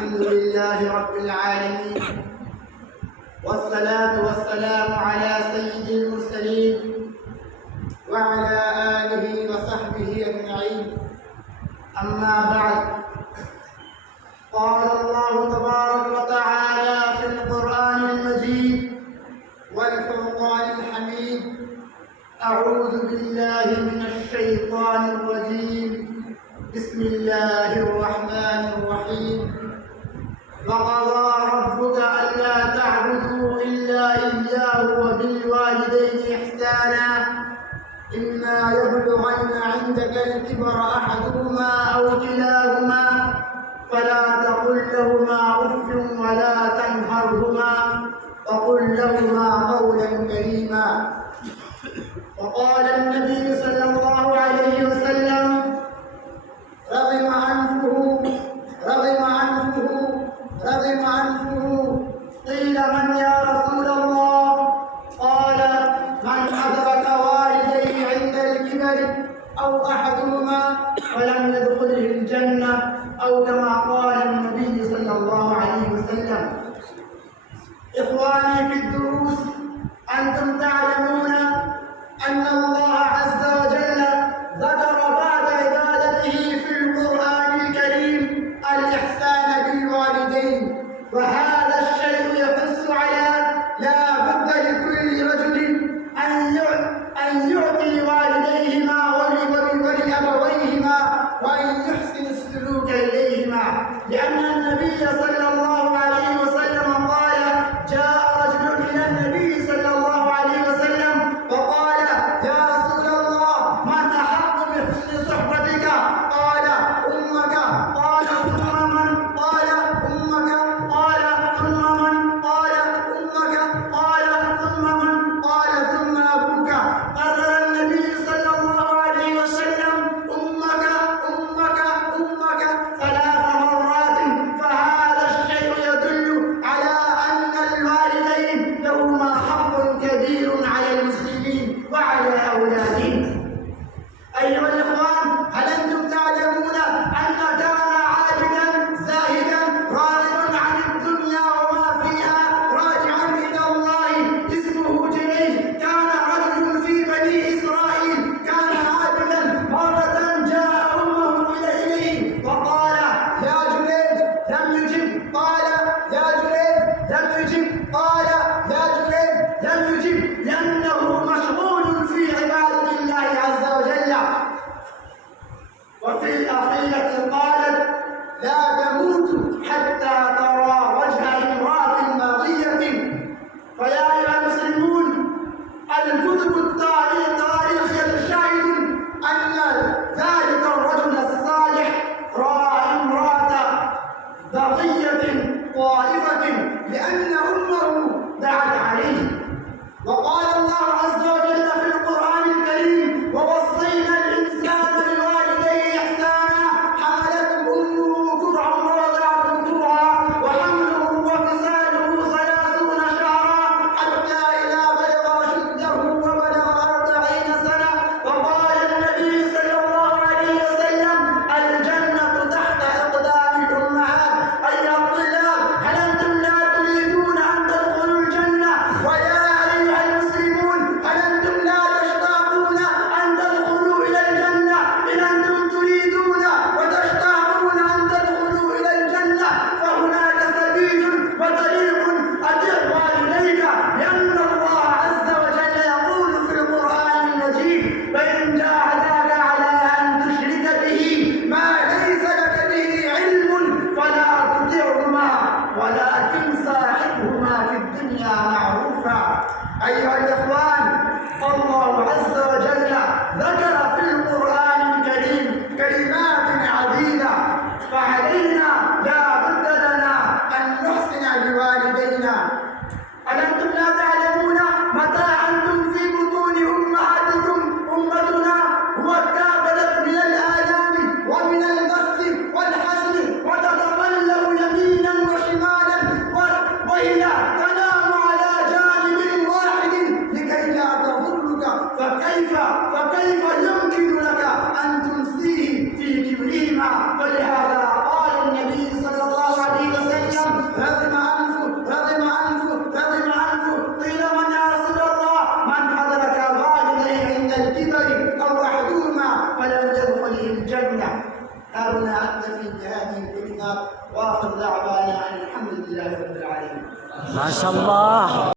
الحمد لله رب العالمين، والصلاة والسلام على سيد المرسلين وعلى آله وصحبه أجمعين. أما بعد، قال الله تبارك وتعالى في القرآن المجيد والفرقان الحميد: أعوذ بالله من الشيطان الرجيم، بسم الله الرحمن الرحيم. وقضى ربك ألا تعبدوا إلا إياه وبالوالدين إحسانا إما يبلغن عندك الكبر أحدهما أو كلاهما فلا تقل لهما أف ولا تنهرهما وقل لهما قولا كريما. وقال النبي صلى الله عليه وسلم: رغم أنفه. قيل: من يا رسول الله؟ قال: من أدرك والديه عند الكبر أو أحدهما ولم يدخله الجنة، أو كما قال النبي صلى الله عليه وسلم. إخواني في الدروس، أنتم تعلمون أن الله عز وجل ذكر بعد عبادته في القرآن الكريم الإحسان بالوالدين، وهذا الشيء يحث على لا بد لكل رجل أن يعطي والديهما ولأبويهما وأن يحسن السلوك إليهما، لأن النبي صلى الله عليه وسلم قال: جاء رجل إلى النبي صلى الله عليه وسلم وقال: يا رسول الله، ولم يدخله الجنة. هنا أكتفي بهذه الكلمات وآخر دعوانا أن الحمد لله رب العالمين. ما شاء الله.